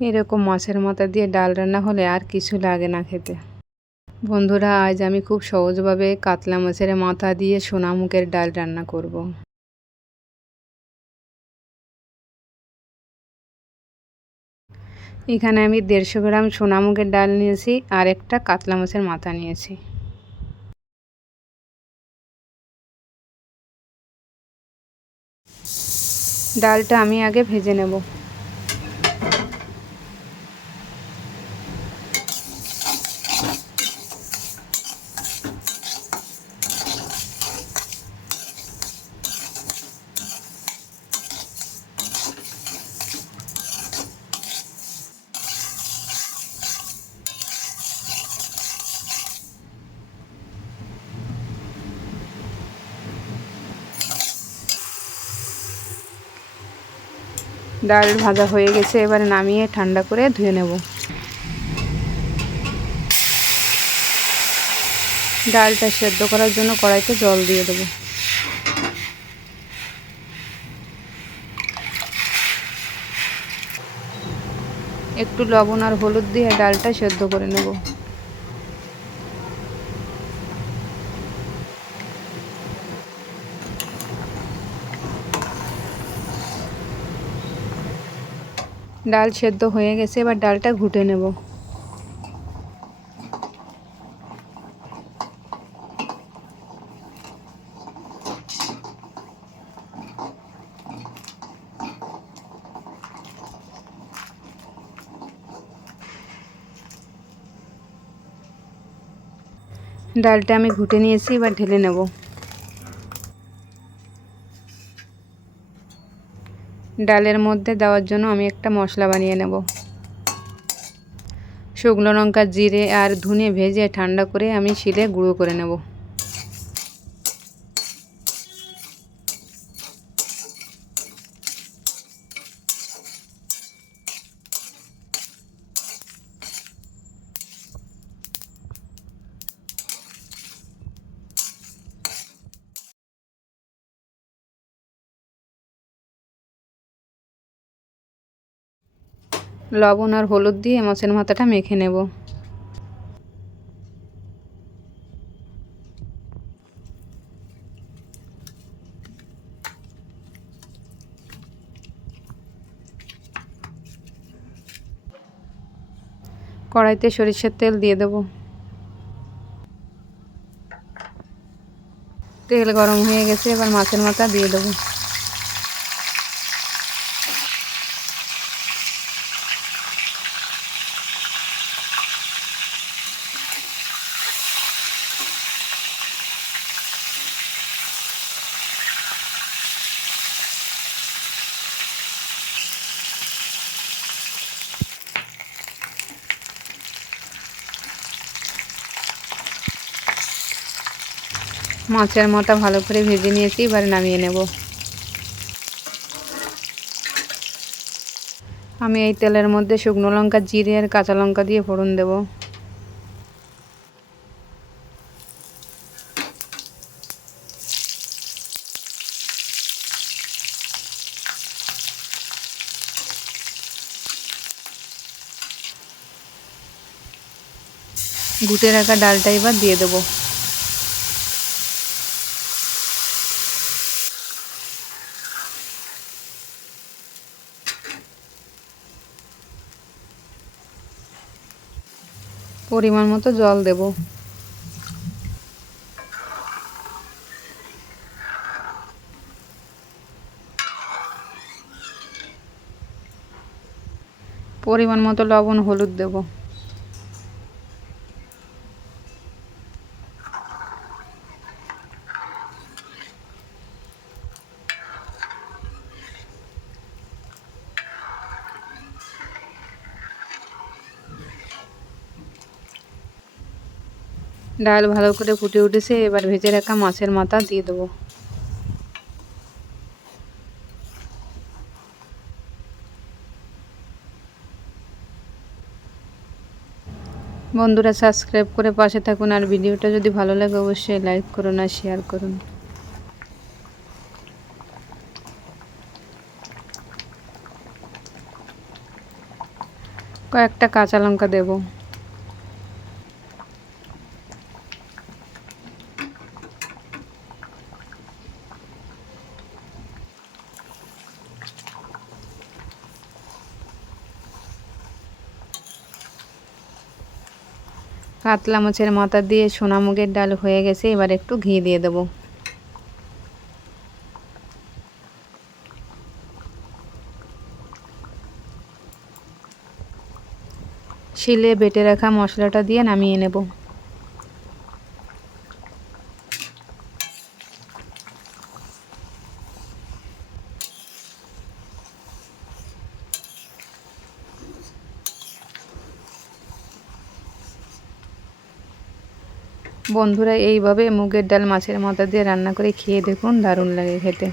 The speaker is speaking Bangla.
এরকম মাছের মাথা দিয়ে ডাল রান্না হলে আর কিছু লাগে না খেতে। বন্ধুরা, আজ আমি খুব সহজভাবে কাতলা মাছের মাথা দিয়ে সোনামুখের ডাল রান্না করব। এখানে আমি দেড়শো গ্রাম সোনামুখের ডাল নিয়েছি আর একটা কাতলা মাছের মাথা নিয়েছি। ডালটা আমি আগে ভেজে নেব। ডাল ভাজা হয়ে গেছে, এবারে নামিয়ে ঠান্ডা করে ধুয়ে নেব। ডালটা সেদ্ধ করার জন্য কড়াইতে জল দিয়ে দেবো। একটু লবণ আর হলুদ দিয়ে ডালটা সেদ্ধ করে নেব। ডাল সেদ্ধ হয়ে গেছে এবার ডালটা ঘুটে নেব ডালটা আমি ঘুটে নিয়েছি এবার ঢেলে নেব ডালের মধ্যে দেওয়ার জন্য আমি একটা মশলা বানিয়ে নেব। শুকনো লঙ্কা, জিরে আর ধুনে ভেজে ঠান্ডা করে আমি শিলে গুঁড়ো করে নেব। লবণ আর হলুদ দিয়ে মাছের মাথাটা মেখে নেব। কড়াইতে সরিষার তেল দিয়ে দেব। তেল গরম হয়ে গেছে, এবার মাছের মাথা দিয়ে দেবো। মাছের মাথা ভালো করে ভেজে নিয়েছি, এবারে নামিয়ে নেব। আমি এই তেলের মধ্যে শুকনো লঙ্কা, জিরে আর কাঁচা লঙ্কা দিয়ে ফোড়ন দেব। ঘুটে রাখা ডালটা এবার দিয়ে দেবো। পরিমাণ মতো জল দেব। পরিমাণ মতো লবণ হলুদ দেব। ডাল ভালো করে ফুটে উঠেছে, এবার ভেজে রাখা মাছের মাথা দিয়ে দেবো। বন্ধুরা সাবস্ক্রাইব করে পাশে থাকুন, আর ভিডিওটা যদি ভালো লাগে, অবশ্যই লাইক করুন আর শেয়ার করুন। কয়েকটা কাঁচা লঙ্কা দেবো। কাতলা মাছের মাথা দিয়ে সোনা মুগের ডাল হয়ে গেছে, এবার একটু ঘি দিয়ে দেবো। শিলে বেটে রাখা মশলাটা দিয়ে নামিয়ে নেব। বন্ধুরা এইভাবে মুগের ডাল মাছের মাথা দিয়ে রান্না করে খেয়ে দেখুন দারুণ লাগে খেতে।